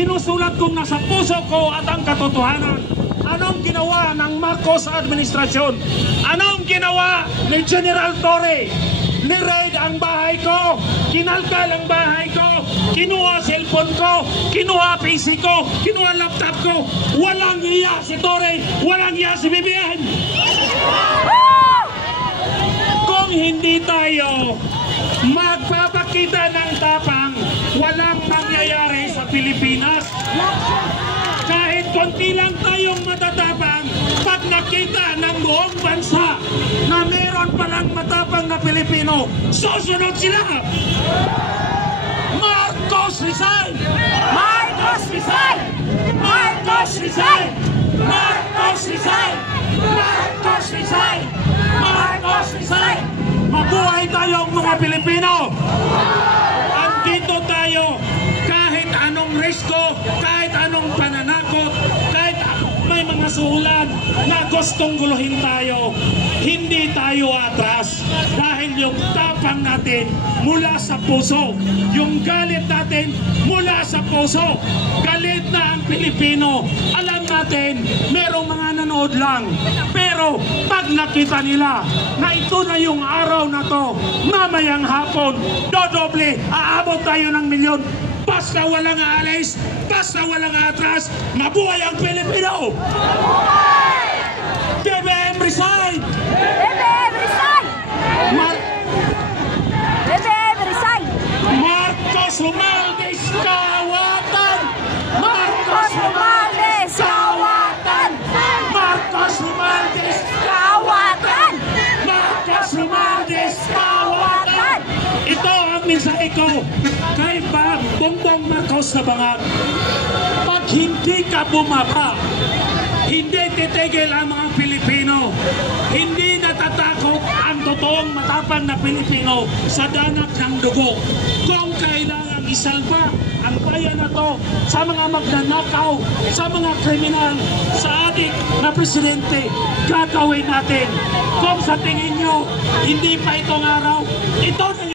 sinusulat kong nasa puso ko at ang katotohanan. Anong ginawa ng Marcos administrasyon? Anong ginawa ni General Torre? Ni-raid ang bahay ko, kinalkal ang bahay ko, kinuha cellphone ko, kinuha PC ko, kinuha laptop ko. Walang iya si Torre, walang iya si BBM. Kung hindi tayo magpapakita ng tapang, walang mangyayari sa Pilipinas. Kahit konti lang tayong matatapang, pag nakita ng buong bansa na meron palang matapang na Pilipino, susunod sila! Marcos resign! Marcos resign! Marcos resign! Marcos resign! Marcos resign! Marcos resign! Mabuhay tayong mga Pilipino! Andito tayo kahit anong risko, kahit anong pananakot, kahit may mga suhulan na gustong guluhin tayo, hindi tayo atras dahil yung tapang natin mula sa puso, yung galit natin mula sa puso. Galit na ang Pilipino. Alam natin, merong mga nanood lang, pero pag nakita nila na ito na yung araw na to, mamayang hapon, dodoble, aabot tayo ng milyon. Basta walang aalis, basta walang atras, mabuhay ang Pilipino! BBM resign! BBM resign! BBM resign! Marcos Romualdez kawatan! Marcos Romualdez kawatan! Marcos Romualdez Kawatan! Marcos Romualdez kawatan! Ito ang mensahe ko kay Bongbong Marcos na Bangag. Pag hindi ka bumaba, hindi titigil ang mga Pilipino. Hindi natatakot ang totoong matapang na Pilipino sa danak ng dugo. Kung kailangan isalba ang bayan na to sa mga magnanakaw, sa mga kriminal, sa adik na presidente, gagawin natin. Kung sa tingin nyo, hindi pa itong araw, ito na